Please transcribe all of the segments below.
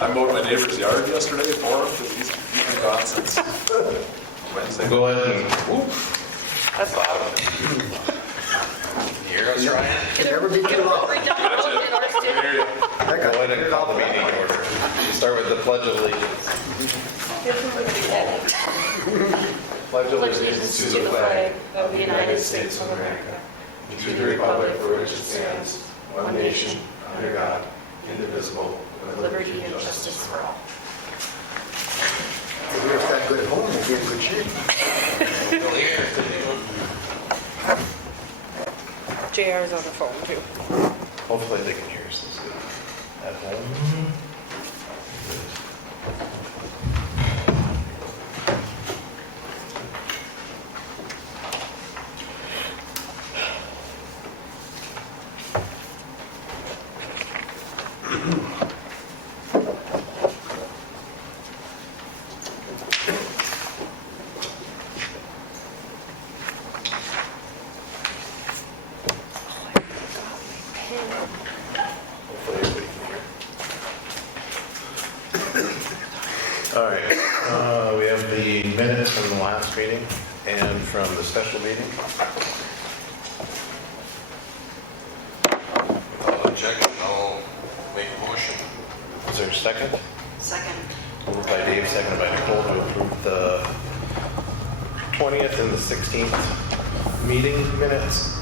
I mowed my neighbor's yard yesterday for him because he's been gone since Wednesday. Go ahead and, That's loud. you hear us, Ryan? Can never be too long. Go ahead and call the meeting in order. You start with the Pledge of Allegiance. Pledge allegiance to the flag of the United States of America, and to the republic for which it stands, one nation, under God, indivisible, with liberty and justice for all. If we were that good at home, we'd be in good shape. JR's on the phone too. Hopefully they can hear us this good at home. Hopefully everybody can hear. All right, we have the minutes from the last meeting and from the special meeting. I'll check it, I'll make a motion. Is there a second? Second. Moved by Dave, seconded by Nicole to approve the 20th and the 16th meeting minutes.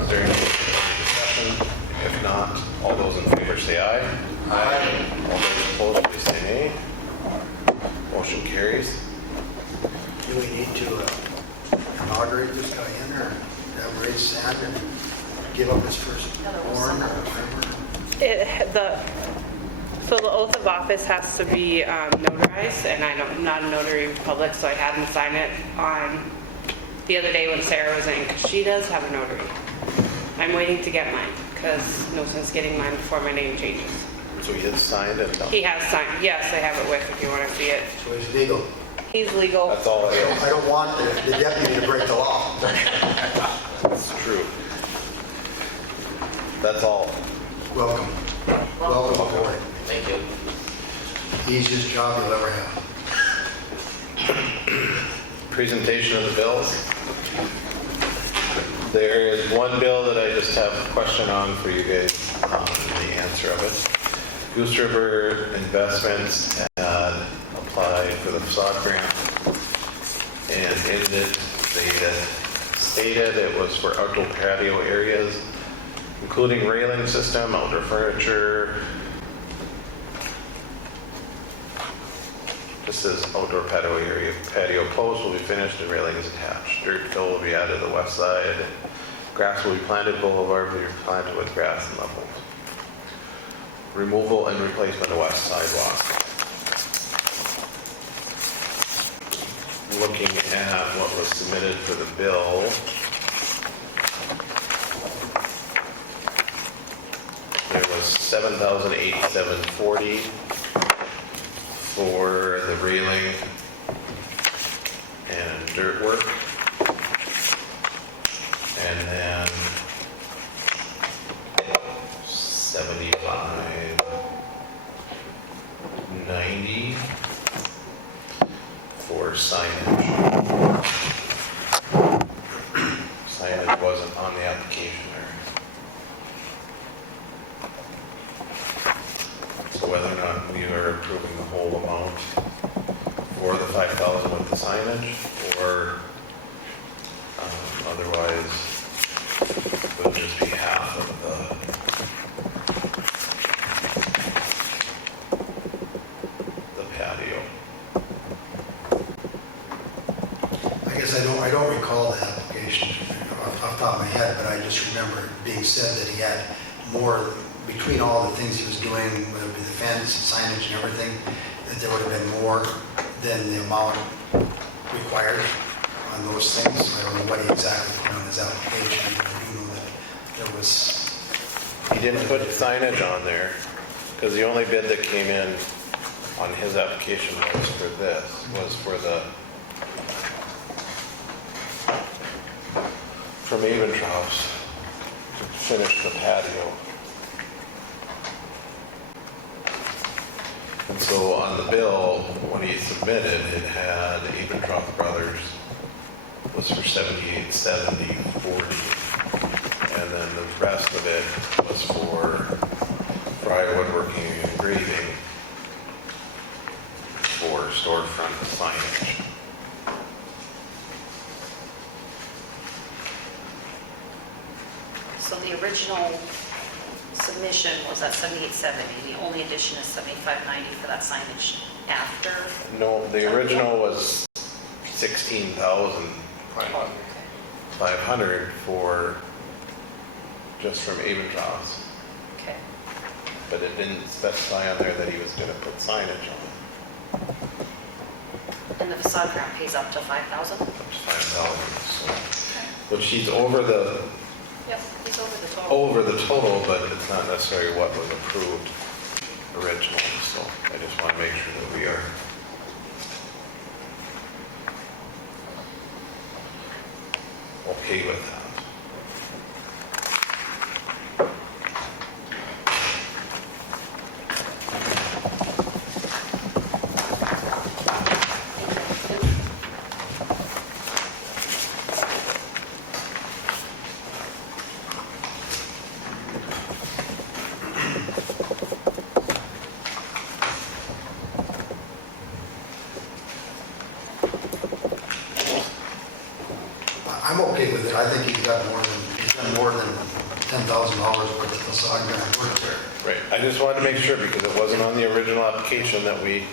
Is there any discussion? If not, all those in favor say aye. Aye. All those opposed, please say nay. Motion carries. Do we need to inaugurate this guy in or have raise sand and give up his first horn or whatever? So the oath of office has to be notarized, and I'm not a notary public, so I had him sign it on the other day when Sarah was in, because she does have a notary. I'm waiting to get mine, because no sense getting mine before my name changes. So he has signed it. He has signed, yes, I have it with if you want to see it. So he's legal. He's legal. That's all it is. I don't want the deputy to break the law. That's true. That's all. Welcome. Welcome aboard. Thank you. Easiest job you'll ever have. Presentation of the bills. There is one bill that I just have a question on for you guys, the answer of it. Goose River Investments had applied for the facade grant, and in it they had stated it was for outdoor patio areas, including railing system, outdoor furniture. This says outdoor patio area. Patio posts will be finished and railing is attached. Dirt fill will be added to the west side. Grass will be planted. Boulevard will be planted with grass and level. Removal and replacement of west sidewalk. Looking at what was submitted for the bill. There was $7,870 for the railing and dirt work. And then $75.90 for signage. Signage wasn't on the application there. So whether or not we are approving the whole amount for the 5,000 with the signage, or otherwise it would just be half of the patio. I guess I don't recall the application off the top of my head, but I just remember it being said that he had more, between all the things he was doing, whether it be the fence and signage and everything, that there would have been more than the amount required on those things. I don't know what he exactly put on his application, but I do know that there was, He didn't put signage on there, because the only bid that came in on his application was for this, was for the, from Aventross, to finish the patio. And so on the bill, when he submitted, it had Abentroth Brothers was for 7870.40, and then the rest of it was for Fry Woodworking and Engraving for storefront signage. So the original submission was at 7870, the only addition is 7590 for that signage after. No, the original was 16,500 for just from Abentroth's, Okay. but it didn't specify on there that he was going to put signage on it. And the facade grant pays up to 5,000? Up to 5,000. So, which he's over the Yep, he's over the total. total, but it's not necessarily what was approved originally. So I just want to make sure that we are okay with that. I'm okay with it. I think he's done more than $10,000 worth of facade grant work there. Right. I just wanted to make sure because it wasn't on the original application that we.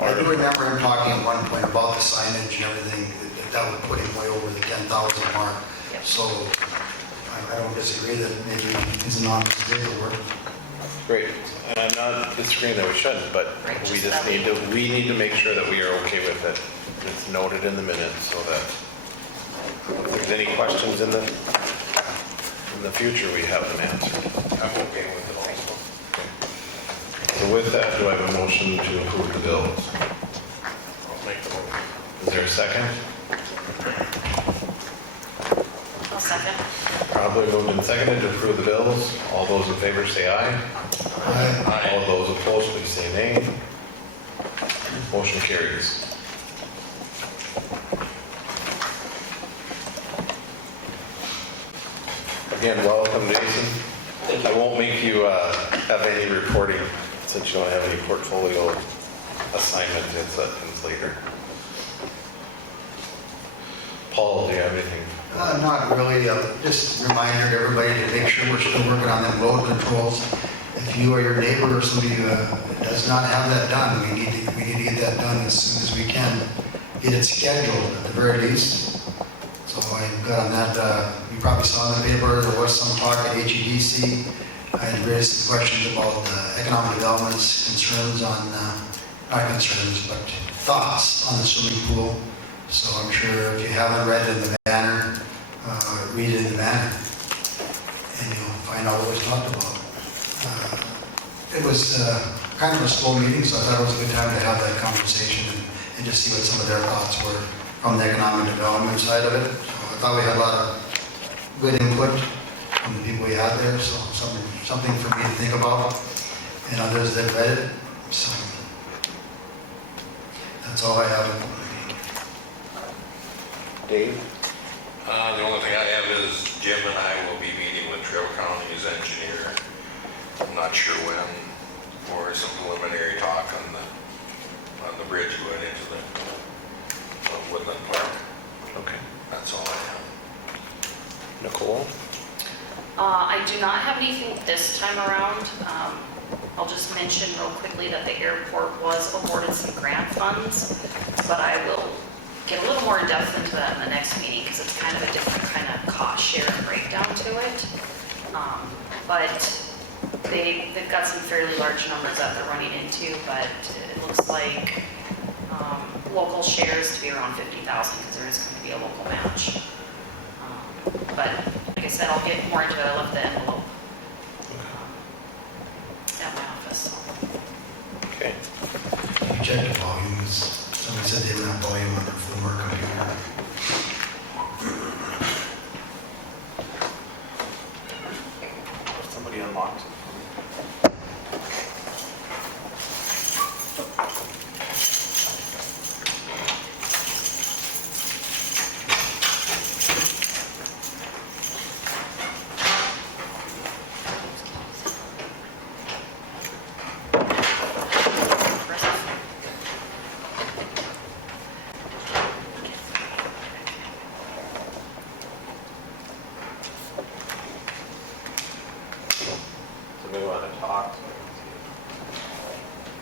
I do remember him talking at one point about the signage and everything, that would put him way over the 10,000 mark. Yep. So I don't disagree that maybe he's an honest paperwork. Great. And I'm not disagreeing that we shouldn't, but Right, we just just that we need to make sure that we are okay with it. It's noted in the minutes so that if there's any questions in the future, we have them answered. I'm okay with it also. So with that, do I have a motion to approve the bills? I'll make the motion. Is there a second? I'll second. Probably moved and seconded to approve the bills. All those in favor say aye. Aye. All those opposed, please say nay. Motion carries. Again, welcome, Jason. I won't make you have any reporting since you don't have any portfolio assignments. That comes later. Paul, do you have anything? Not really, just a reminder to everybody to make sure we're still working on them road controls. If you or your neighbor or somebody does not have that done, we need to get that done as soon as we can. Get it scheduled at the very least. So I've got on that, you probably saw in the paper, there was some talk at HEDC. I had raised some questions about economic development's concerns on, not concerns, but thoughts on the swimming pool. So I'm sure if you haven't read it in the banner, read it in the banner, and you'll find out what was talked about. It was kind of a slow meeting, so I thought it was a good time to have that conversation and just see what some of their thoughts were from the economic development side of it. So I thought we had a lot of good input from the people we had there, so something for me to think about, and others that read it. So that's all I have. Dave? The only thing I have is Jim and I will be meeting with Trail County's engineer. I'm not sure when, for some preliminary talk on the bridge going into the Woodland Park. Okay. That's all I have. Nicole? I do not have anything this time around. I'll just mention real quickly that the airport was awarded some grant funds, but I will get a little more in depth into that in the next meeting because it's kind of a different kind of cost share and breakdown to it. But they've got some fairly large numbers that they're running into, but it looks like local shares to be around 50,000 because there is going to be a local match. But like I said, I'll get more into it. I left the envelope at my office. Okay. You checked the volumes. Somebody said they didn't have volume on their phone or computer. Somebody unlocked it.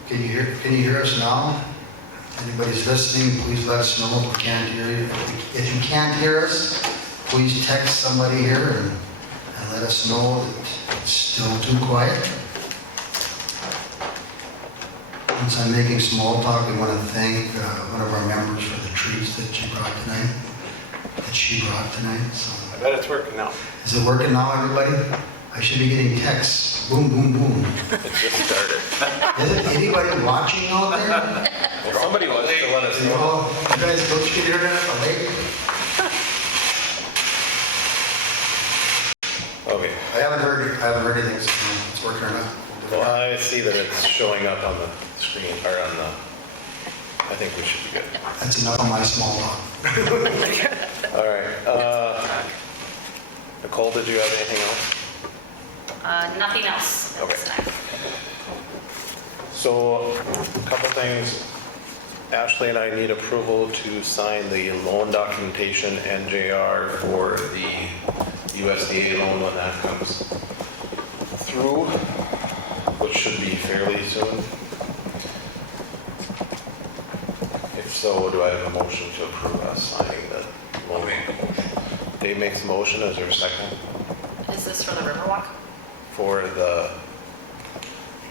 Can you hear us now? Anybody's listening, please let us know if we can't hear you. If you can't hear us, please text somebody here and let us know that it's still too quiet. Since I'm making small talk, I want to thank one of our members for the trees that she brought tonight. So, I bet it's working now. is it working now, everybody? I should be getting texts. Boom, boom, boom. It just started. Is it anybody watching out there? Well, somebody wants to let us You know. know, you guys don't you hear that? Late? Okay. I haven't heard anything, so it's working or not. Well, I see that it's showing up on the screen, or on the, I think we should be good. That's enough of my small talk. All right. Nicole, did you have anything else? Nothing else at this time. So, a couple things. Ashley and I need approval to sign the loan documentation NJR for the USDA loan when that comes through, which should be fairly soon. If so, do I have a motion to approve us signing the loan? Dave makes a motion. Is there a second? Is this for the Riverwalk? For the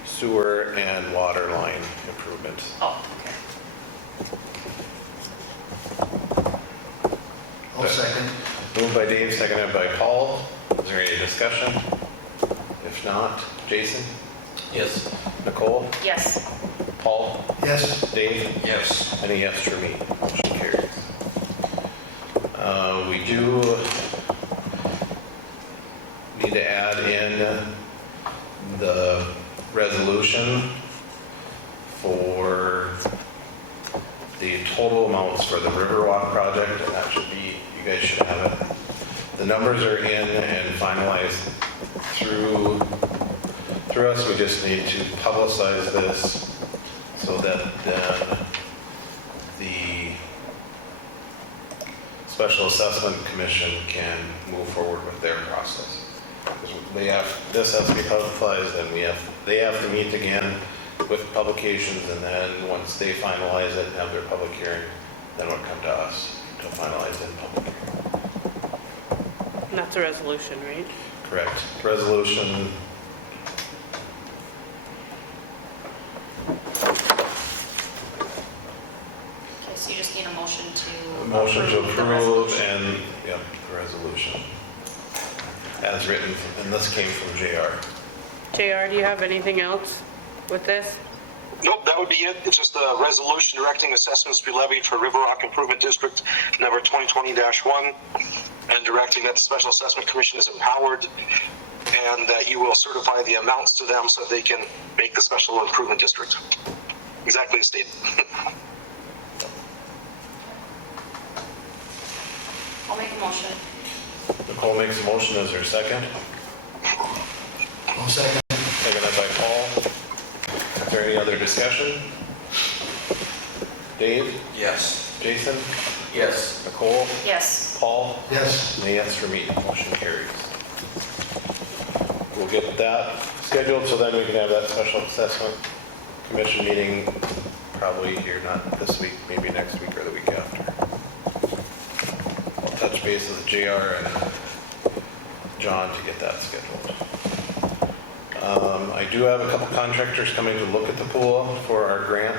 sewer and water line improvements. Oh, okay. I'll second. Moved by Dave, seconded by Paul. Is there any discussion? If not, Jason? Yes. Nicole? Yes. Paul? Yes, Dave? Yes. And a yes for me. Motion carries. We do need to add in the resolution for the total amounts for the Riverwalk project, and that should be, you guys should have it. The numbers are in and finalized through us. We just need to publicize this so that then the Special Assessment Commission can move forward with their process. This has to be publicized, and they have to meet again with publications, and then once they finalize it and have their public hearing, then it'll come to us to finalize it in public hearing. And that's a resolution, right? Correct. Resolution. Okay, so you just need a motion to. Motion to the approve resolution. and, yep, the resolution. As written, and this came from JR. JR, do you have anything else with this? Nope, that would be it. It's just a resolution directing assessments to be levied for River Rock Improvement District number 2020-1, and directing that the Special Assessment Commission is empowered and that you will certify the amounts to them so they can make the Special Improvement District. Exactly as stated. I'll make a motion. Nicole makes a motion. Is there a second? I'll second. Seconded by Paul. Is there any other discussion? Dave? Yes. Jason? Yes. Nicole? Yes. Paul? Yes, And a yes for me. Motion carries. We'll get that scheduled so then we can have that Special Assessment Commission meeting probably here, not this week, maybe next week or the week after. I'll touch base with JR and John to get that scheduled. I do have a couple contractors coming to look at the pool for our grant,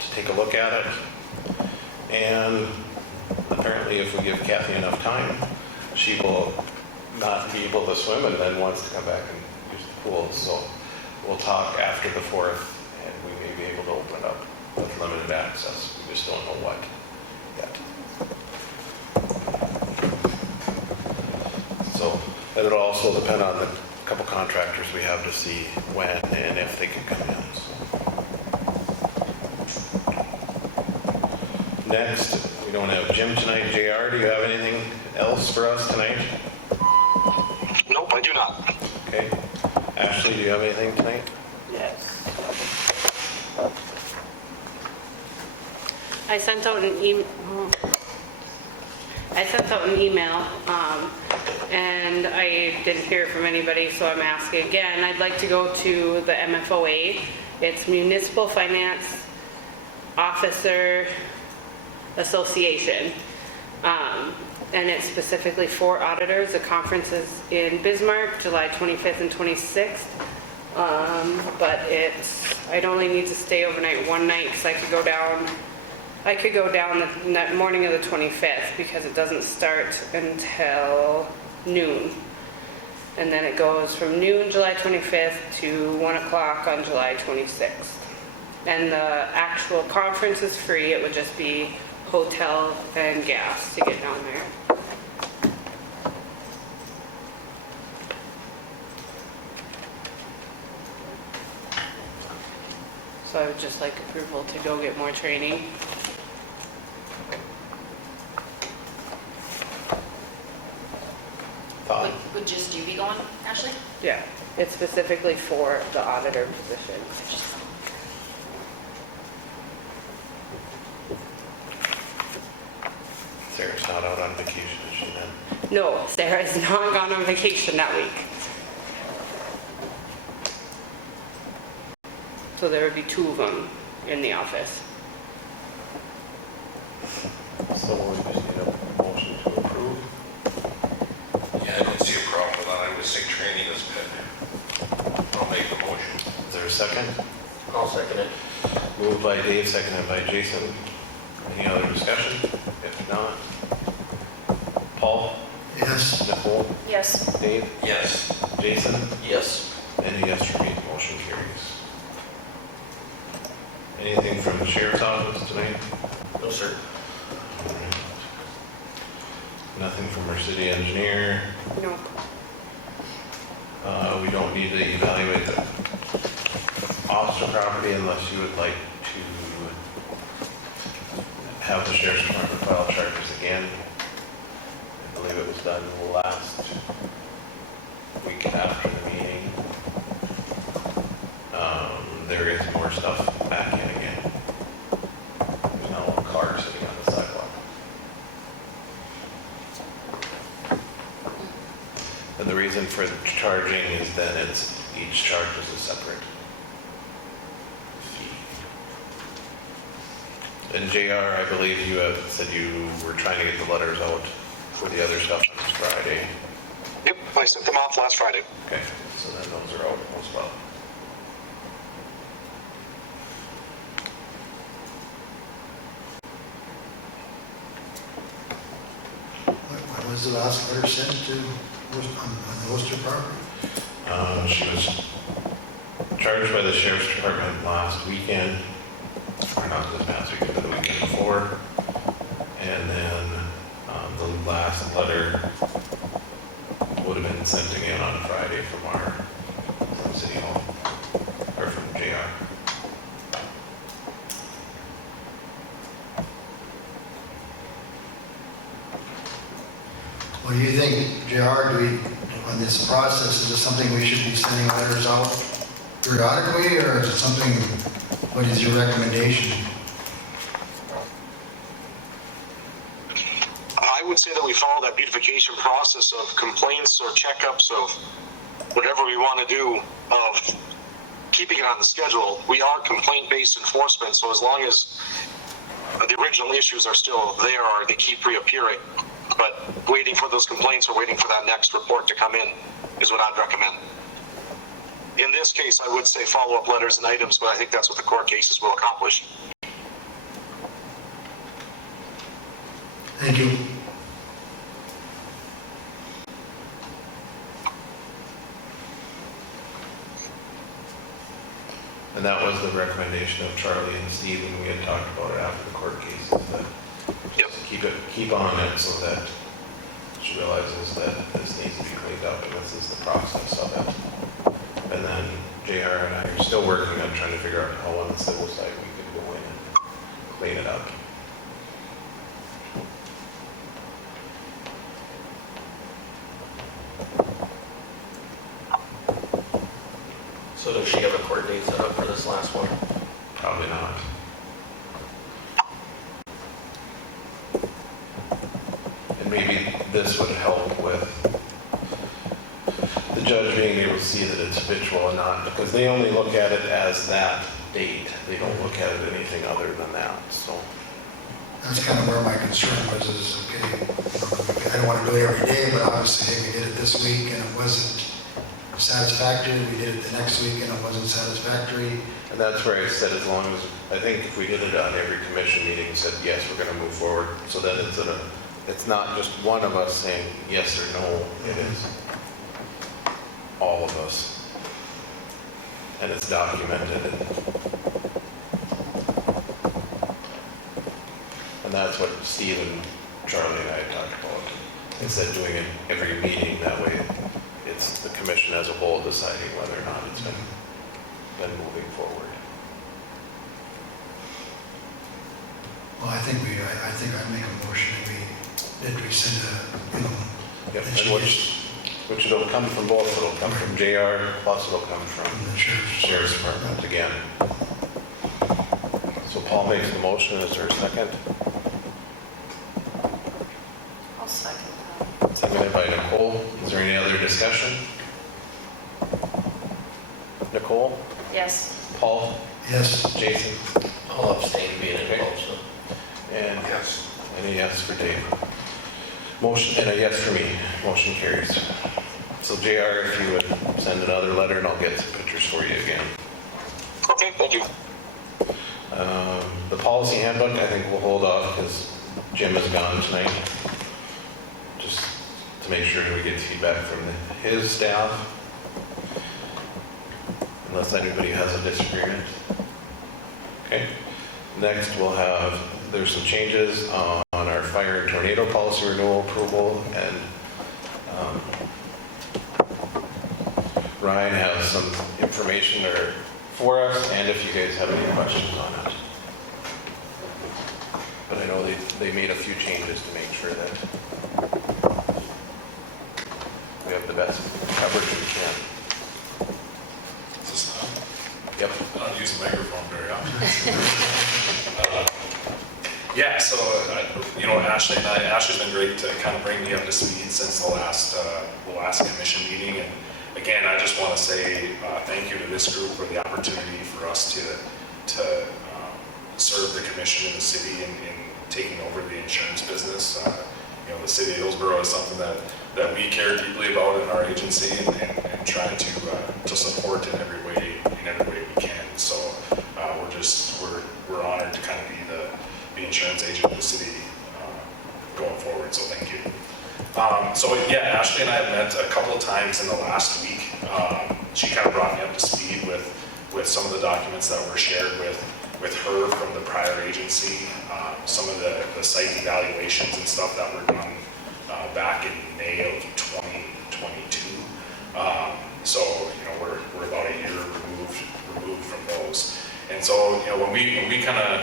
to take a look at it. And apparently if we give Kathy enough time, she will not be able to swim and then wants to come back and use the pool. So we'll talk after the 4th and we may be able to open it up with limited access. We just don't know what yet. So it'll also depend on the couple contractors we have to see when and if they can come in. So. Next, we don't have Jim tonight. JR, do you have anything else for us tonight? Nope, I do not. Okay. Ashley, do you have anything tonight? Yes. I sent out an email, and I didn't hear from anybody, so I'm asking again. I'd like to go to the MFOA It's Municipal Finance Officer Association. And it's specifically for auditors. The conference is in Bismarck, July 25th and 26th. But I'd only need to stay overnight one night because I could go down that morning of the 25th because it doesn't start until noon. And then it goes from noon July 25th to 1 o'clock on July 26th. And the actual conference is free. It would just be hotel and gas to get down there. So I would just like approval to go get more training. Thought? Would just you be going, Ashley? Yeah, it's specifically for the auditor position. Sarah's not out on vacation, is she then? No, Sarah's not gone on vacation that week. So there would be 2 of them in the office. So we just need a motion to approve. Yeah, I don't see a problem with that. I would think training is good. I'll make the motion. Is there a second? I'll second it. Moved by Dave, seconded by Jason. Any other discussion? If not, Paul, Yes. Nicole, Yes. Dave, Yes. Jason, Yes. and a yes for me, motion carries. Anything from the sheriff's office tonight? No, sir. Nothing from our city engineer. No. We don't need to evaluate the officer property unless you would like to have the sheriff's department file charges again. I believe it was done last week after the meeting. There is more stuff back in again. There's now one car sitting on the sidewalk. And the reason for the charging is that each charge is a separate fee. And JR, I believe you have said you were trying to get the letters out for the other stuff on Friday. Yep, I sent them off last Friday. Okay, so then those are out as well. When was the last letter sent to, on the Worcester property? She was charged by the sheriff's department last weekend, or not this past weekend, but the weekend before. And then the last letter would have been sent again on Friday from City Hall, or from JR. What do you think, JR, on this process, is this something we should be sending letters out periodically, or is it something, what is your recommendation? I would say that we follow that beautification process of complaints or checkups of whatever we want to do of keeping it on the schedule. We are complaint-based enforcement, so as long as the original issues are still there or they keep reappearing, but waiting for those complaints or waiting for that next report to come in is what I'd recommend. In this case, I would say follow-up letters and items, but I think that's what the court cases will accomplish. Thank you. And that was the recommendation of Charlie and Steve when we had talked about it after the court cases, that Yep. keep on it so that she realizes that this needs to be cleaned up and this is the process of it. And then JR and I are still working on trying to figure out how on the civil side we could go in and clean it up. So does she have a court date set up for this last one? Probably not. And maybe this would help with the judge being able to see that it's habitual and not, because they only look at it as that date. They don't look at it anything other than that, so. That's kind of where my concern was, is, okay, I don't want to do it every day, but obviously, hey, we did it this week and it wasn't satisfactory. We did it the next week and it wasn't satisfactory. And that's where I said, as long as, I think if we did it on every commission meeting, said, yes, we're gonna move forward, so that it's not just one of us saying yes or no, it is all of us. And it's documented. And that's what Steve and Charlie and I talked about. Instead of doing it every meeting, that way it's the commission as a whole deciding whether or not it's been moving forward. Well, I think I'd make a motion that we send a, Yep, that she and gets which it'll come from both. It'll come from JR, plus it'll come from from the Sheriff's Department again. So Paul makes the motion. Is there a second? I'll second that. Seconded by Nicole. Is there any other discussion? Nicole? Yes. Paul? Yes, Jason? I'll abstain being involved, so. And Yes. a yes for Dave. Motion, and a yes for me. Motion carries. So JR, if you would send another letter and I'll get some pictures for you again. Okay, thank you. The policy handbook, I think we'll hold off because Jim is gone tonight. Just to make sure we get feedback from his staff. Unless anybody has a disagreement. Okay. Next, we'll have, there's some changes on our fire and tornado policy renewal approval, and Ryan has some information for us, and if you guys have any questions on it. But I know they made a few changes to make sure that we have the best coverage we can. Is this on? Yep. I don't use a microphone very often. Yeah, so, Ashley's been great to kind of bring me up to speed since the last commission meeting. And again, I just want to say thank you to this group for the opportunity for us to serve the commission in the city in taking over the insurance business. The city of Hillsborough is something that we care deeply about in our agency and try to support in every way we can. So we're honored to kind of be the insurance agent of the city going forward. So thank you. Ashley and I have met a couple of times in the last week. She kind of brought me up to speed with some of the documents that were shared with her from the prior agency, some of the site evaluations and stuff that were done back in May of 2022. We're about a year removed from those. And so, when we kind of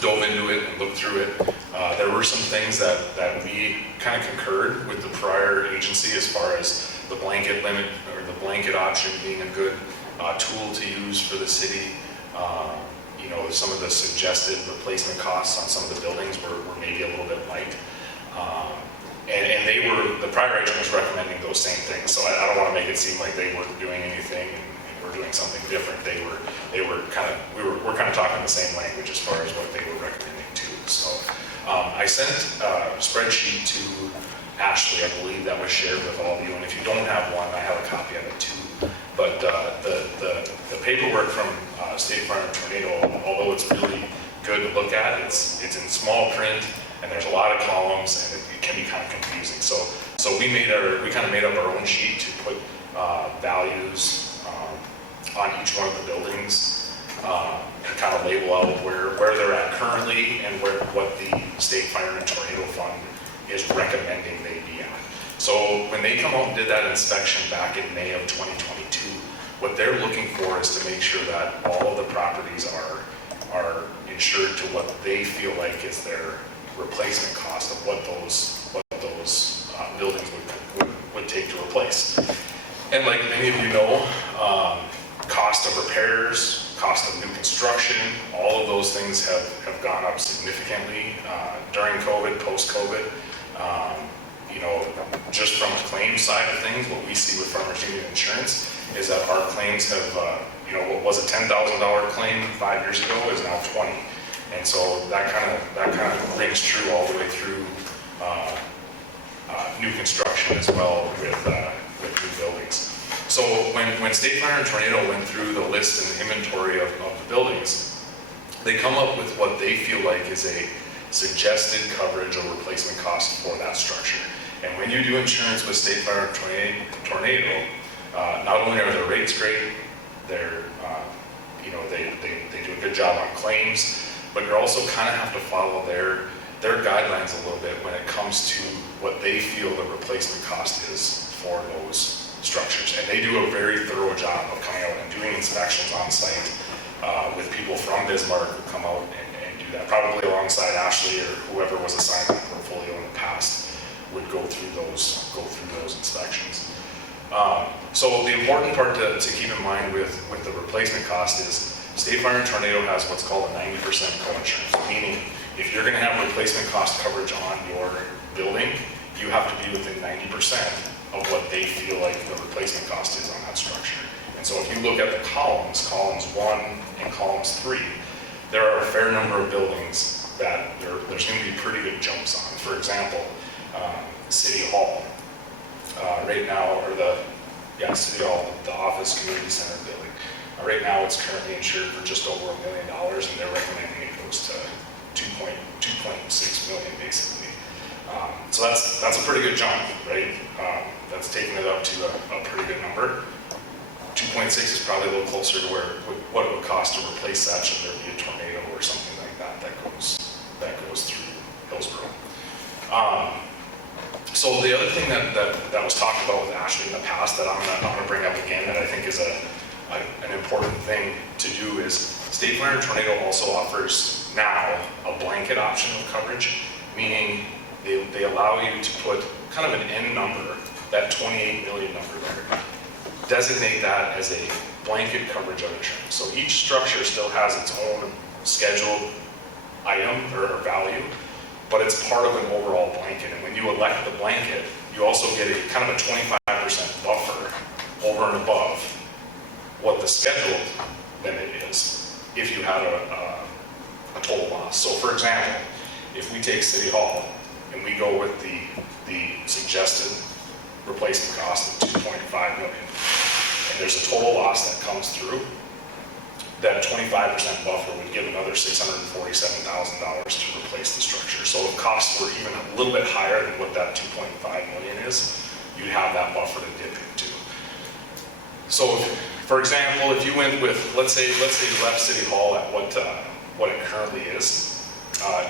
dove into it and looked through it, there were some things that we kind of concurred with the prior agency as far as the blanket limit or the blanket option being a good tool to use for the city. Some of the suggested replacement costs on some of the buildings were maybe a little bit light. And the prior agent was recommending those same things. So I don't want to make it seem like they weren't doing anything and we're doing something different. We're kind of talking the same language as far as what they were recommending too. So I sent a spreadsheet to Ashley, I believe that was shared with all of you. And if you don't have one, I have a copy of it too. But the paperwork from State Fire and Tornado, although it's really good to look at, it's in small print and there's a lot of columns and it can be kind of confusing. So we kind of made up our own sheet to put values on each one of the buildings and kind of label out where they're at currently and what the State Fire and Tornado Fund is recommending they be at. So when they come out and did that inspection back in May of 2022, what they're looking for is to make sure that all of the properties are insured to what they feel like is their replacement cost of what those buildings would take to replace. And like many of you know, cost of repairs, cost of new construction, all of those things have gone up significantly during COVID, post-COVID. you know, just from a claim side of things, what we see with Farmers Union Insurance is that our claims have, you know, what was a $10,000 claim 5 years ago is now 20. And so that kind of rings true all the way through new construction as well with new buildings. So when State Fire and Tornado went through the list and the inventory of the buildings, they come up with what they feel like is a suggested coverage or replacement cost for that structure. And when you do insurance with State Fire and Tornado, not only are their rates great, they're, you know, they do a good job on claims, but you also kind of have to follow their guidelines a little bit when it comes to what they feel the replacement cost is for those structures. And they do a very thorough job of coming out and doing inspections on site with people from Bismarck who come out and do that, probably alongside Ashley or whoever was assigned that portfolio in the past would go through those inspections. So the important part to keep in mind with the replacement cost is State Fire and Tornado has what's called a 90% co-insurance, meaning if you're going to have replacement cost coverage on your building, you have to be within 90% of what they feel like the replacement cost is on that structure. And so if you look at the columns 1 and columns 3, there are a fair number of buildings that there's going to be pretty good jumps on. For example, City Hall, right now, or City Hall, the office community center building. Right now, it's currently insured for just over $1 million, and they're recommending it goes to 2.6 million, basically. So that's a pretty good jump, right? That's taking it up to a pretty good number. 2.6 is probably a little closer to what it would cost to replace that should there be a tornado or something like that goes through Hillsborough. So the other thing that was talked about with Ashley in the past that I'm gonna bring up again that I think is an important thing to do is State Fire and Tornado also offers now a blanket option of coverage, meaning they allow you to put kind of an end number, that 28 million number there, designate that as a blanket coverage of insurance. So each structure still has its own scheduled item or value, but it's part of an overall blanket. And when you elect the blanket, you also get a kind of a 25% buffer over and above what the scheduled limit is if you had a total loss. So for example, if we take City Hall and we go with the suggested replacement cost of 2.5 million, and there's a total loss that comes through, that 25% buffer would give another $647,000 to replace the structure. So if costs were even a little bit higher than what that 2.5 million is, you'd have that buffer to dip into. So for example, if you went with, let's say you left City Hall at what it currently is,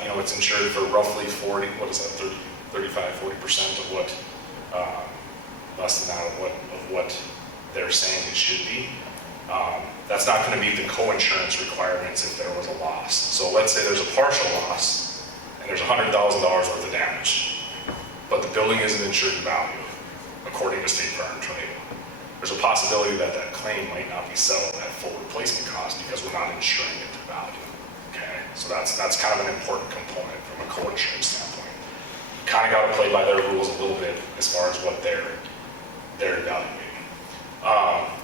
you know, it's insured for roughly 40% of what, less than that of what they're saying it should be. That's not going to meet the co-insurance requirements if there was a loss. So let's say there's a partial loss and there's $100,000 worth of damage, but the building isn't insured in value, according to State Fire and Tornado. There's a possibility that claim might not be settled at full replacement cost because we're not insuring it to value. Okay, so that's kind of an important component from a co-insurance standpoint. Kind of got to play by their rules a little bit as far as what they're evaluating.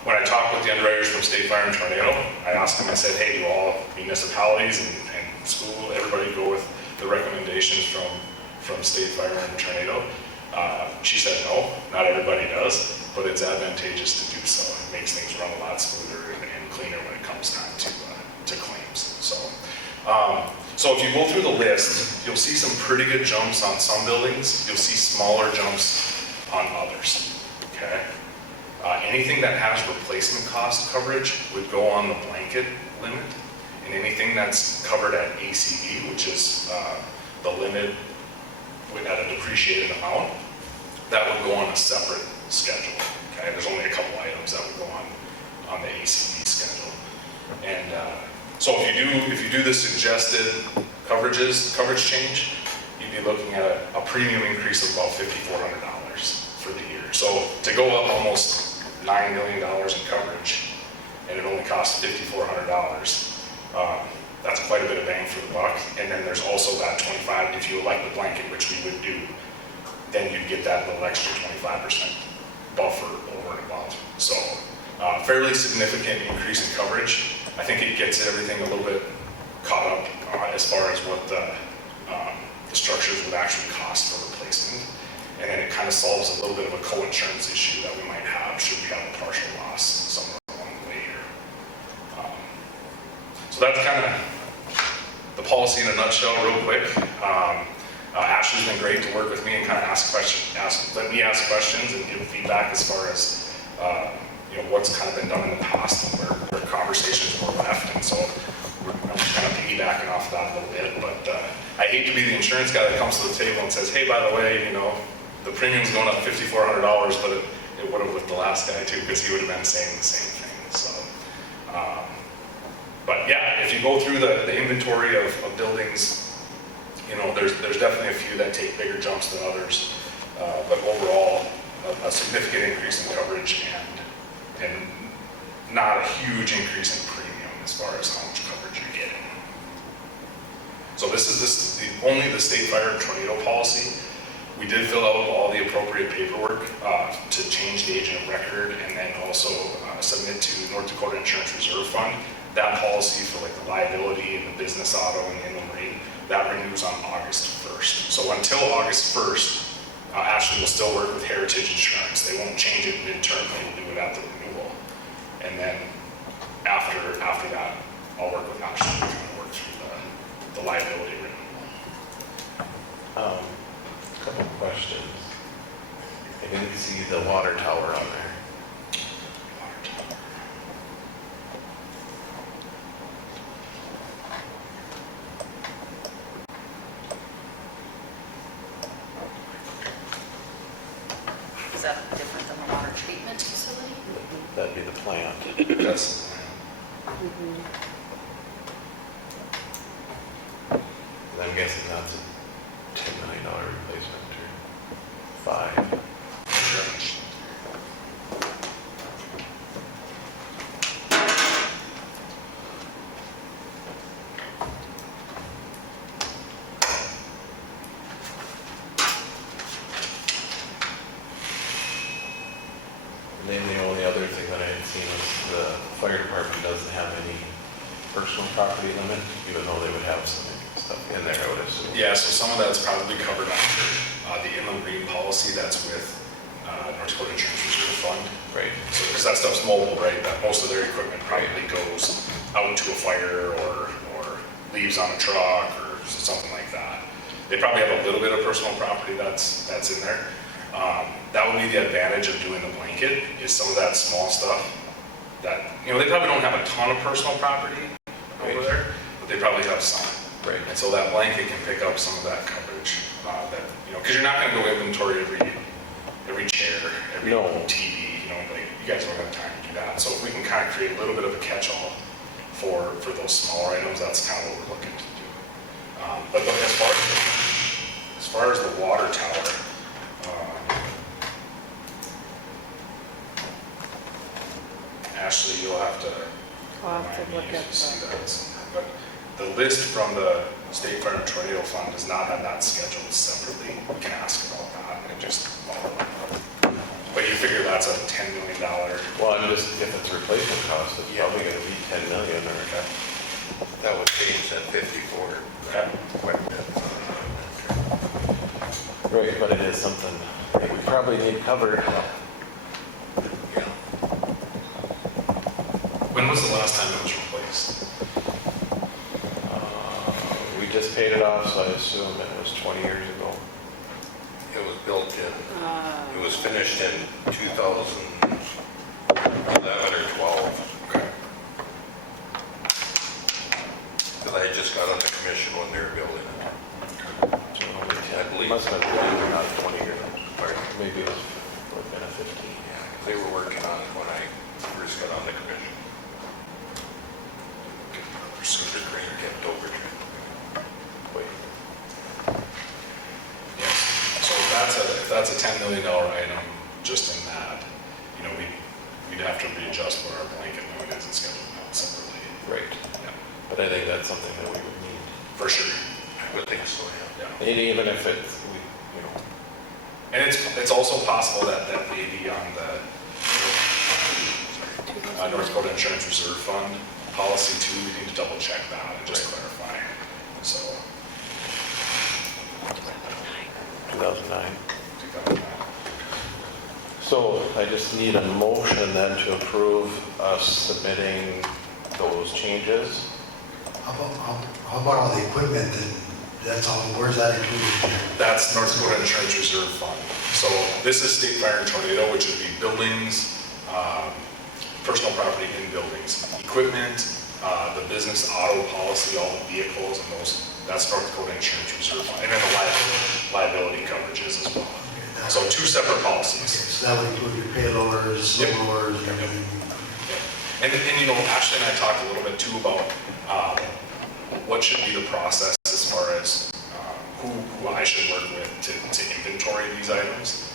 When I talked with the underwriters from State Fire and Tornado, I asked them, I said, hey, do all municipalities and school, everybody go with the recommendations from State Fire and Tornado? She said, no, not everybody does, but it's advantageous to do so. It makes things run a lot smoother and cleaner when it comes time to claims. So if you go through the list, you'll see some pretty good jumps on some buildings. You'll see smaller jumps on others, okay? Anything that has replacement cost coverage would go on the blanket limit, and anything that's covered at ACV, which is the limit at a depreciated amount, that would go on a separate schedule. Okay, there's only a couple items that would go on the ACV schedule, and so if you do the suggested coverage change, you'd be looking at a premium increase of about $5,400 for the year. So to go up almost $9 million in coverage, and it only costs $5,400. That's quite a bit of bang for the buck. And then there's also that 25, if you elect the blanket, which we would do, then you'd get that little extra 25% buffer over and above. So fairly significant increase in coverage. I think it gets everything a little bit caught up as far as what the structures would actually cost for replacement. And then it kind of solves a little bit of a co-insurance issue that we might have should we have a partial loss somewhere along the way here. So that's kind of the policy in a nutshell real quick. Ashley's been great to work with me and kind of let me ask questions and give feedback as far as what's kind of been done in the past and where conversations were left. And so I'm kind of piggybacking off that a little bit, but I hate to be the insurance guy that comes to the table and says, hey, by the way, the premium's going up $5,400, but it would have with the last guy too, because he would have been saying the same thing. So, but yeah, if you go through the inventory of buildings, there's definitely a few that take bigger jumps than others, but overall, a significant increase in coverage and not a huge increase in premium as far as how much coverage you're getting. So this is only the state fire and tornado policy. We did fill out all the appropriate paperwork to change the agent of record and then also submit to North Dakota Insurance Reserve Fund. That policy for like the liability and the business auto and the inland marine, that renews on August 1st. So until August 1st, Ashley will still work with Heritage Insurance. They won't change it midterm, they will do it at the renewal. And then after that, I'll work with Ashley to kind of work through the liability renewal. Couple questions. I didn't see the water tower on there. Is that different than the water treatment facility? That'd be the plant. That's I'm guessing that's a $10 million replacement or $5. And then the only other thing that I had seen was the fire department doesn't have any personal property limit, even though they would have some stuff in there, I would assume. Yeah, so some of that's probably covered under the inland marine policy that's with North Dakota Insurance Reserve Fund. Right. So, because that stuff's mobile, right? That most of their equipment probably goes out to a fire or leaves on a truck or something like that. They probably have a little bit of personal property that's in there. That would be the advantage of doing the blanket, is some of that small stuff that, they probably don't have a ton of personal property over there, but they probably have some. Right. And so that blanket can pick up some of that coverage, because you're not going to go inventory every chair, every No. TV, like you guys don't have time to do that. So if we can kind of create a little bit of a catch-all for those smaller items, that's kind of what we're looking to do. But as far as the water tower, Ashley, you'll have to I'll have to look at see that. that somewhere. But the list from the State Fire and Tornado Fund does not have that scheduled separately. We can ask about that and just follow up. But you figure that's a $10 million. Well, I'm just, if it's replacement cost, it's probably gonna be 10 million or. That would change that 54 Okay. quite a bit. Right, but it is something that we probably need covered. Yeah. When was the last time it was replaced? We just paid it off, so I assume it was 20 years ago. It was built in, it was finished in 2011 or 12. Okay. Because I just got on the commission when they were building it. So I believe- it must have been about 20 years. Pardon? Maybe it was been a 15. Yeah, 'cause they were working on it when I first got on the commission. Super Green kept over it. Wait. Yes. So if that's a $10 million item, just in that, we'd have to readjust what our blanket limit is and schedule that separately. Right. Yeah, But I think that's something that we would need. for sure. I would think so, yeah. Yeah. And even if it's, And it's also possible that may be on the North Dakota Insurance Reserve Fund policy too. We need to double check that and just clarify. So, 2009. 2009. So I just need a motion then to approve us submitting those changes. How about all the equipment then? That's all, where's that included here? That's North Dakota Insurance Reserve Fund. So this is state fire and tornado, which would be buildings, personal property in buildings, equipment, the business auto policy, all the vehicles and those, that's North Dakota Insurance Reserve Fund. And then the liability coverages as well. So two separate Okay, policies. so that would include your payloaders, Yep. snowblowers, and everything. And you know, Ashley and I talked a little bit too about what should be the process as far as who I should work with to inventory these items.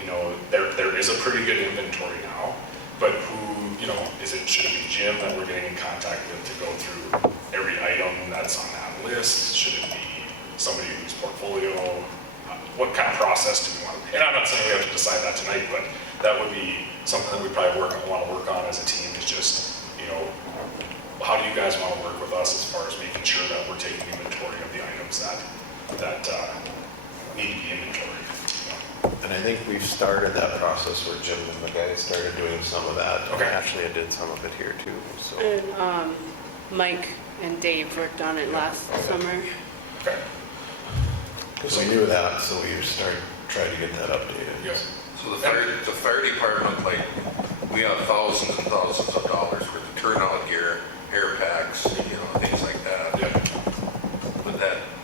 You know, there is a pretty good inventory now, but who, you know, should it be Jim that we're getting in contact with to go through every item that's on that list? Should it be somebody whose portfolio? What kind of process do we want? And I'm not saying we have to decide that tonight, but that would be something that we probably want to work on as a team, is just, you know, how do you guys want to work with us as far as making sure that we're taking inventory of the items that need to be inventoried? And I think we've started that process where Jim and the guys started doing some of that. Okay. Actually, I did some of it here too, so. And Mike and Dave worked on it last summer. Okay. Because we knew that, so we tried to get that updated. Yes. So the fire department, like, we have thousands and thousands of dollars worth of turnout gear, air packs, you know, things like that. Yep.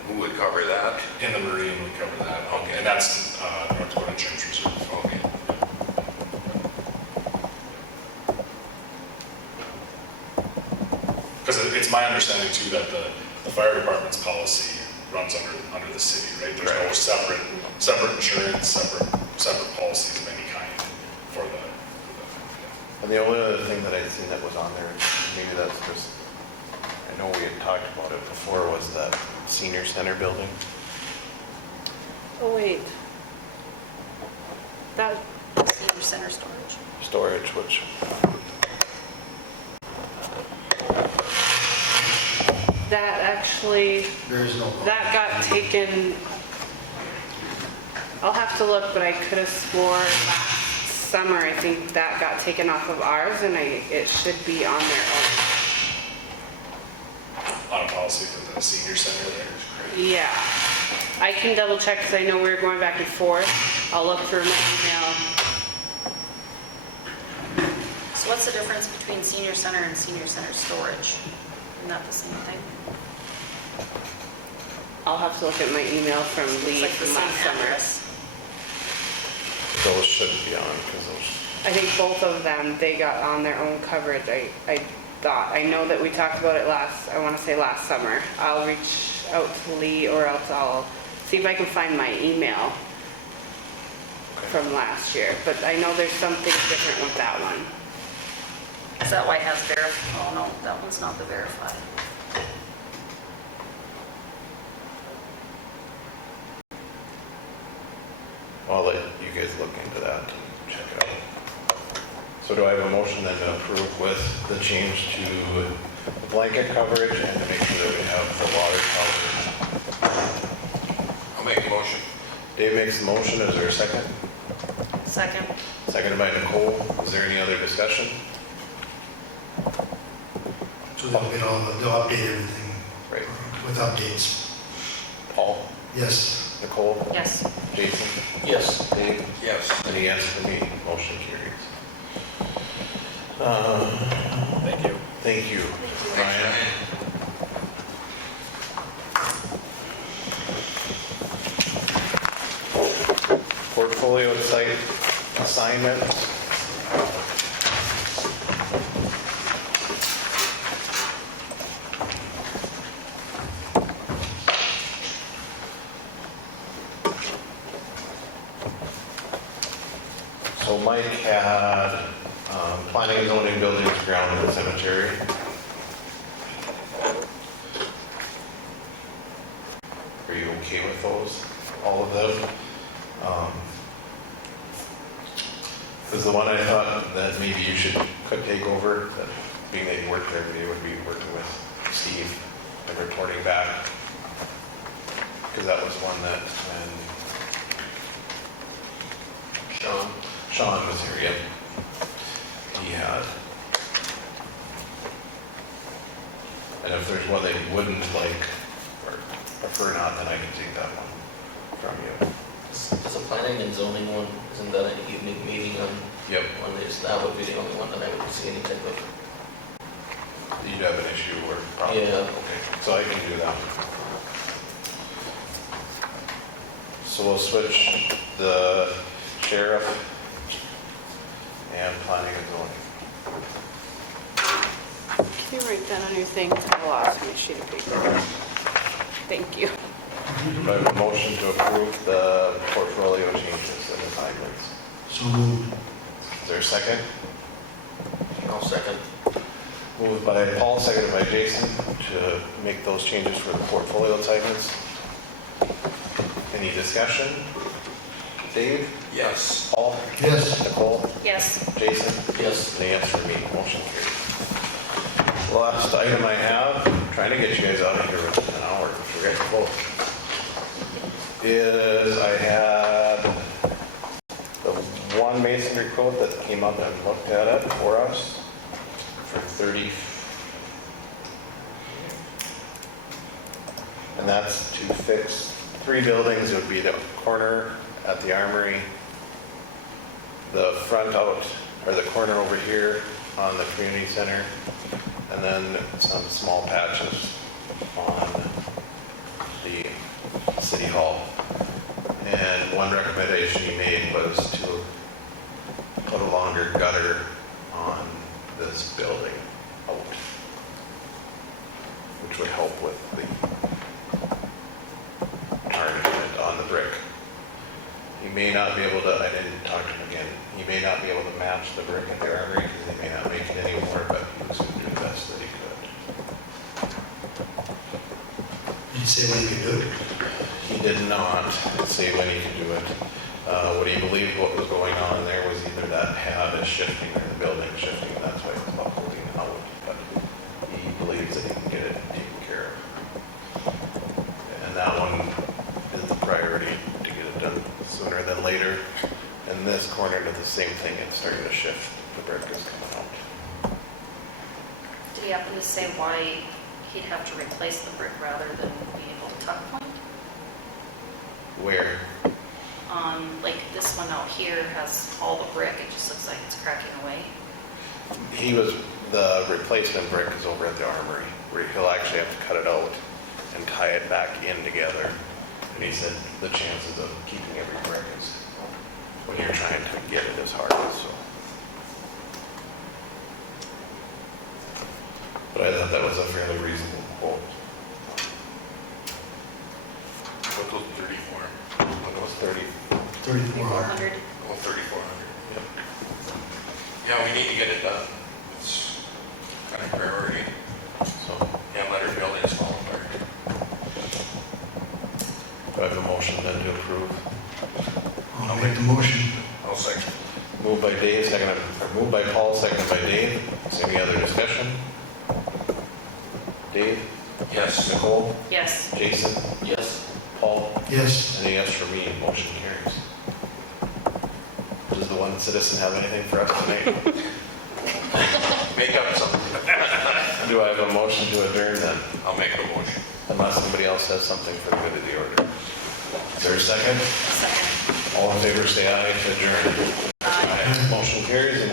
Who would cover that? In the Marine, we cover that. Okay. And that's North Dakota Insurance Reserve. Okay. Because it's my understanding too that the fire department's policy runs under the city, right? There's no separate insurance, separate policies of any kind for the And the only other thing that I'd seen that was on there, maybe that's just, I know we had talked about it before, was that senior center building. Oh, wait. That, Senior center storage. Storage, which, that actually, There is no. that got taken, I'll have to look, but I could have swore last summer, I think that got taken off of ours, and it should be on their on a policy for the senior center there. own. Yeah. I can double check, because I know we were going back and forth. I'll look through my email. So what's the difference between senior center and senior center storage? Isn't that the same thing? I'll have to look at my email from It's Lee like the from same last summer. address. those shouldn't be on, because those, I think both of them, they got on their own coverage, I thought. I know that we talked about it I want to say last summer. I'll reach out to Lee, or else I'll see if I can find my email from last year. But I know there's something different with that one. Is that why it has oh no, that one's not the verified. I'll let you guys look into that and check it out. So do I have a motion then to approve with the change to the blanket coverage and to make sure that we have the water covered? I'll make a motion. Dave makes the motion, is there a second? Second. Seconded by Nicole, is there any other discussion? So they'll update everything. Right. With updates. Paul? Yes. Nicole? Yes. Jason? Yes. Dave? Yes. Any yes for me? Motion carries. Thank you. Thank you. Thanks, Ryan? Ryan. Portfolio site assignments. So Mike had planning and zoning, buildings, ground, and cemetery. Are you okay with those, all of them? Because the one I thought that maybe you could take over, that being that you worked there, maybe would be working with Steve and reporting back. Because that was one that when Sean was here, yeah, he had. And if there's one that you wouldn't like or prefer not, then I can take that one from you. Is the planning and zoning one, isn't that an evening meeting on Yep. Mondays? That would be the only one that I would see any type of. You'd have an issue or problem? Yeah. Okay, so I can do that. So we'll switch the sheriff and planning and zoning. Can you write that on your thing? I lost my sheet of paper. Thank you. Do I have a motion to approve the portfolio changes and assignments? So moved. Is there a second? I'll second. Moved by Paul, seconded by Jason to make those changes for the portfolio assignments. Any discussion? Dave? Yes. Paul? Yes. Nicole? Yes. Jason? Yes. And yes for me, motion carries. Last item I have, trying to get you guys out of here within an hour, if you guys vote, is I had the one masonry quote that came up and looked at it for us for 30. And that's to fix 3 buildings. It would be the corner at the armory, the front out, or the corner over here on the community center, and then some small patches on the city hall. And one recommendation he made was to put a longer gutter on this building out, which would help with the tarnishment on the brick. He may not be able to, I didn't talk to him again, he may not be able to match the brick at the armory because they may not make it anymore, but he was going to do the best that he could. Did you say when you could do it? He did not say when he could do it. What he believed what was going on there was either that pad is shifting or the building is shifting, and that's why it's buckling out. But he believes that he can get it taken care of. And that one is the priority to get it done sooner than later. And this corner did the same thing, it's starting to shift, the brick is coming out. Did he happen to say why he'd have to replace the brick rather than being able to tuck point? Where? Like this one out here has all the brick, it just looks like it's cracking away. The replacement brick is over at the armory, where he'll actually have to cut it out and tie it back in together. And he said the chances of keeping every brick is, when you're trying to get it, as hard as so. But I thought that was a fairly reasonable quote. What was 34? It was 30. 3,400. 400. Oh, 3,400. Yep. Yeah, we need to get it done. It's kind of priority. So, Yeah, let our buildings fall apart. do I have a motion then to approve? I'll make the motion. I'll second. Moved by Dave, moved by Paul, seconded by Dave. Is there any other discussion? Dave? Yes. Nicole? Yes. Jason? Yes. Paul? Yes. And a yes for me, motion carries. Does the one citizen have anything for us tonight? Make up something. Do I have a motion to adjourn then? I'll make a motion. Unless somebody else has something for the good of the order. Is there a second? Second. All in favor, say aye to adjourn. Aye. Motion carries.